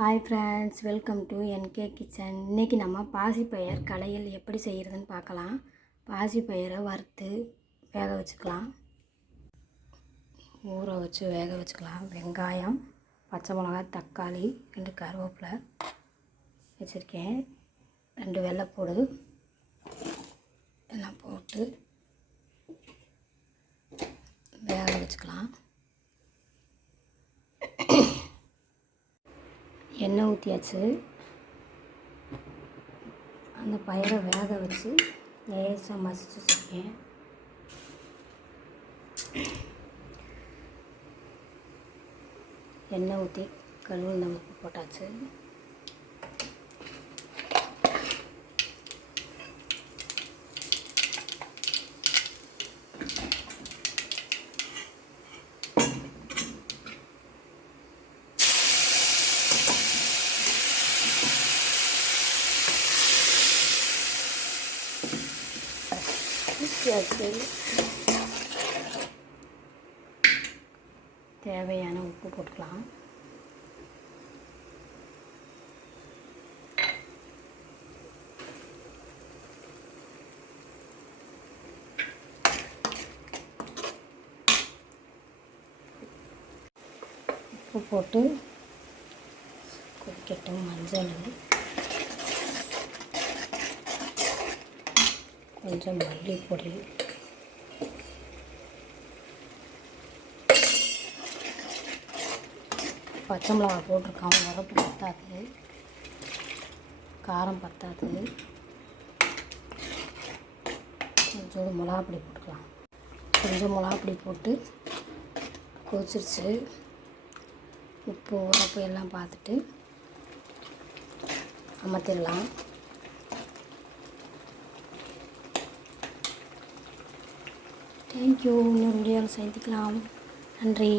Hi friends, welcome to என்கே kitchen. இன்றைக்கி நம்ம பாசிப்பயிர் களையல் எப்படி செய்கிறதுன்னு பார்க்கலாம். பாசிப்பயிரை வறுத்து வேக வச்சுக்கலாம், ஊற வச்சு வேக வச்சுக்கலாம். வெங்காயம், பச்சை மிளகாய், தக்காளி, 2 கருவேப்பிலை வச்சுருக்கேன், 2 வெள்ளைப்பூடு எல்லாம் போட்டு வேக வச்சுக்கலாம். எண்ணெய் ஊற்றியாச்சு. அந்த பயிரை வேக வச்சு லேசாக மசிச்சு வச்சுருக்கேன். எண்ணெய் ஊற்றி கழுவுன உப்பு போட்டாச்சு. தேவையான உப்பு போட்டுக்கலாம். உப்பு போட்டு கொதிக்கட்டும். மஞ்சள், கொஞ்சம் மல்லிப்பொடி, பச்சை மிளகாய் போட்டிருக்காங்க. உரப்பு பத்தாது, காரம் பத்தாது, கொஞ்சம் மிளகாப்பொடி போட்டுக்கலாம். கொஞ்சம் மிளகாப்பொடி போட்டு கொதிச்சிருச்சு. உப்பு உரப்பு எல்லாம் பார்த்துட்டு அமர்த்திடலாம். தேங்க்யூ. இன்னொரு வீடியோவில் சந்திக்கலாம். நன்றி.